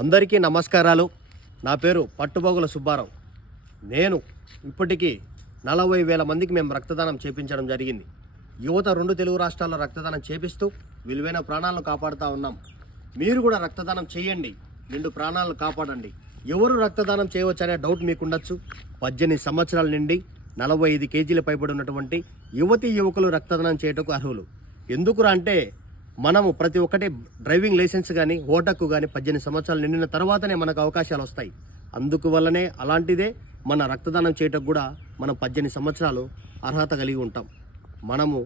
అందరికీ నమస్కారాలు. నా పేరు పట్టుబోగుల సుబ్బారావు. నేను ఇప్పటికీ 40,000 మందికి మేము రక్తదానం చేపించడం జరిగింది. యువత 2 తెలుగు రాష్ట్రాల్లో రక్తదానం చేపిస్తూ విలువైన ప్రాణాలను కాపాడుతూ ఉన్నాం. మీరు కూడా రక్తదానం చేయండి, నిండు ప్రాణాలను కాపాడండి. ఎవరు రక్తదానం చేయవచ్చనే డౌట్ మీకు ఉండొచ్చు. 18 సంవత్సరాల నుండి 45 కేజీల పైబడి ఉన్నటువంటి యువతీ యువకులు రక్తదానం చేయటకు అర్హులు. ఎందుకురా అంటే మనము ప్రతి ఒక్కటి డ్రైవింగ్ లైసెన్స్ కానీ ఓటక్కు కానీ 18 సంవత్సరాలు నిండిన తర్వాతనే మనకు అవకాశాలు వస్తాయి. అందువల్లనే అలాంటిదే మన రక్తదానం చేయటకు కూడా మనం 18 సంవత్సరాలు అర్హత కలిగి ఉంటాం. మనము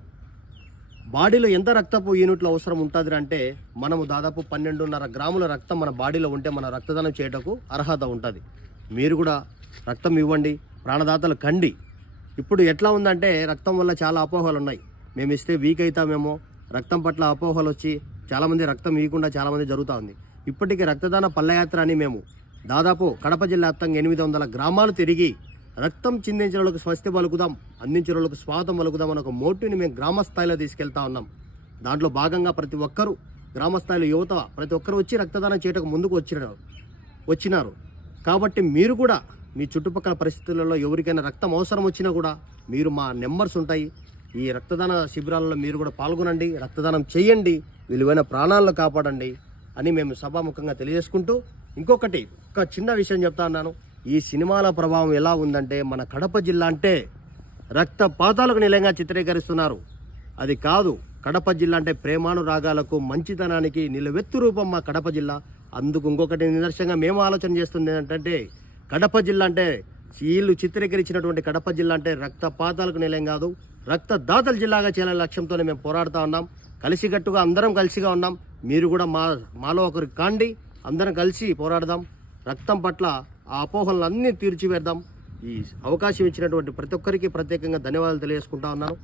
బాడీలో ఎంత రక్తపు యూనిట్లు అవసరం ఉంటుంది అంటే మనము దాదాపు 12.5 గ్రాముల రక్తం మన బాడీలో ఉంటే మన రక్తదానం చేయటకు అర్హత ఉంటుంది. మీరు కూడా రక్తం ఇవ్వండి, ప్రాణదాతలు కండి. ఇప్పుడు ఎట్లా ఉందంటే రక్తం వల్ల చాలా అపోహలు ఉన్నాయి. మేము ఇస్తే వీక్ అవుతామేమో, రక్తం పట్ల అపోహలు వచ్చి చాలామంది రక్తం ఇవ్వకుండా చాలామంది జరుగుతూ ఉంది. ఇప్పటికీ రక్తదాన పల్లయాత్ర అని మేము దాదాపు కడప జిల్లా వ్యాప్తంగా 800 గ్రామాలు తిరిగి రక్తం చిందించిన వాళ్ళకు స్వస్తి పలుకుదాం, అందించిన వాళ్ళకు స్వాగతం పలుకుదాం అని ఒక మోటివ్ని మేము గ్రామ స్థాయిలో తీసుకెళ్తా ఉన్నాం. దాంట్లో భాగంగా ప్రతి ఒక్కరూ గ్రామ స్థాయిలో యువత ప్రతి ఒక్కరు వచ్చి రక్తదానం చేయటకు ముందుకు వచ్చినారు. కాబట్టి మీరు కూడా మీ చుట్టుపక్కల పరిస్థితులలో ఎవరికైనా రక్తం అవసరం వచ్చినా కూడా మీరు మా నెంబర్స్ ఉంటాయి. ఈ రక్తదాన శిబిరాలలో మీరు కూడా పాల్గొనండి, రక్తదానం చేయండి, విలువైన ప్రాణాలను కాపాడండి అని మేము సభాముఖంగా తెలియజేసుకుంటూ, ఇంకొకటి ఒక చిన్న విషయం చెప్తా ఉన్నాను. ఈ సినిమాల ప్రభావం ఎలా ఉందంటే మన కడప జిల్లా అంటే రక్తపాతాలకు నిలయంగా చిత్రీకరిస్తున్నారు. అది కాదు, కడప జిల్లా అంటే ప్రేమానురాగాలకు మంచితనానికి నిలువెత్తు రూపం మా కడప జిల్లా. అందుకు ఇంకొకటి నిదర్శనంగా మేము ఆలోచన చేస్తుంది ఏంటంటే కడప జిల్లా అంటే వీళ్ళు చిత్రీకరించినటువంటి కడప జిల్లా అంటే రక్తపాతాలకు నిలయం కాదు, రక్తదాతల జిల్లాగా చేయాలనే లక్ష్యంతోనే మేము పోరాడుతూ ఉన్నాం. కలిసికట్టుగా అందరం కలిసిగా ఉన్నాం. మీరు కూడా మాలో ఒకరు కాండి, అందరం కలిసి పోరాడదాం. రక్తం పట్ల ఆ అపోహలను అన్నీ తీర్చివేద్దాం. ఈ అవకాశం ఇచ్చినటువంటి ప్రతి ఒక్కరికి ప్రత్యేకంగా ధన్యవాదాలు తెలియజేసుకుంటా ఉన్నాను.